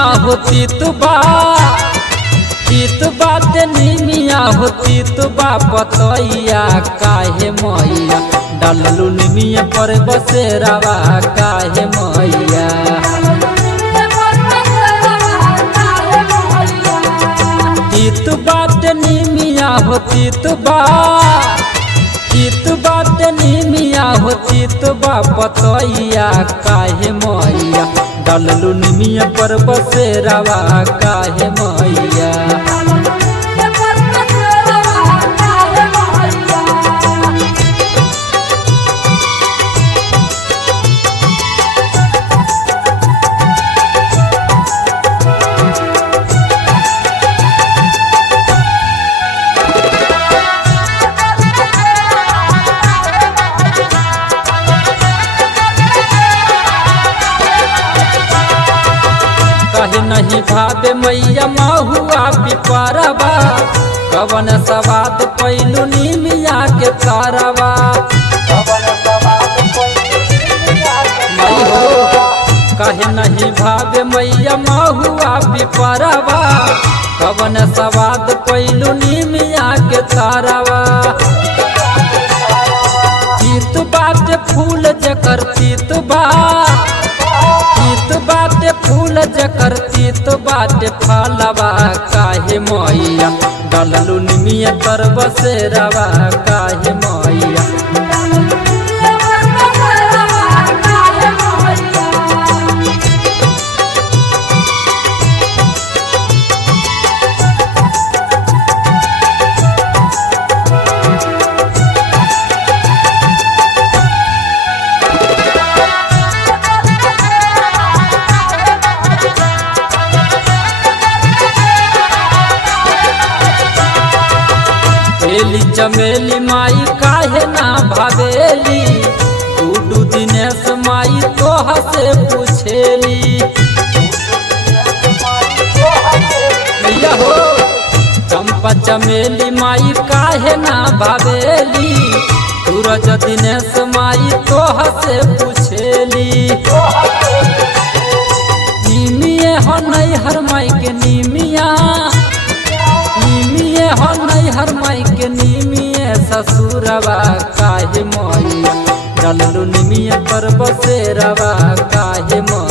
निमिया होती तुबा ते निमिया होती तुबा पतैया काहे मैया डाललू निमिया पर बसेरावा काहे मैया। ते निमिया होती तुबा ते निमिया होती तुबा पतैया काहे मैया डाललू निमिया पर बसेरावा काहे मैया। कहे नहीं भावे मैया महुआ पिपरवा कवन सवाद पैलू निमिया के तारवा। कहे नहीं भावे मैया महुआ पिपरवा कवन सवाद पैलू निमिया के तारवा। तीत बाटे फूल जकर तीत बाटे फूल जकर तीत बाटे फलवा काहे मैया डाललू निमिया तर बसेरावा काहे मैया। बेली चमेली माई काहे ना भावेली टूडू दिनेश माई तोहा से पूछेली। हो चंपा चमेली माई काहे ना भावेली सूरज दिनेश माई तोहा से पूछेली। निमिये हो नहीं हर माई के निमिया हो नहीं हर माई के निमिये ससुरवा काहे मैया डाललू निमिया पर बसेरावा काहे मैया।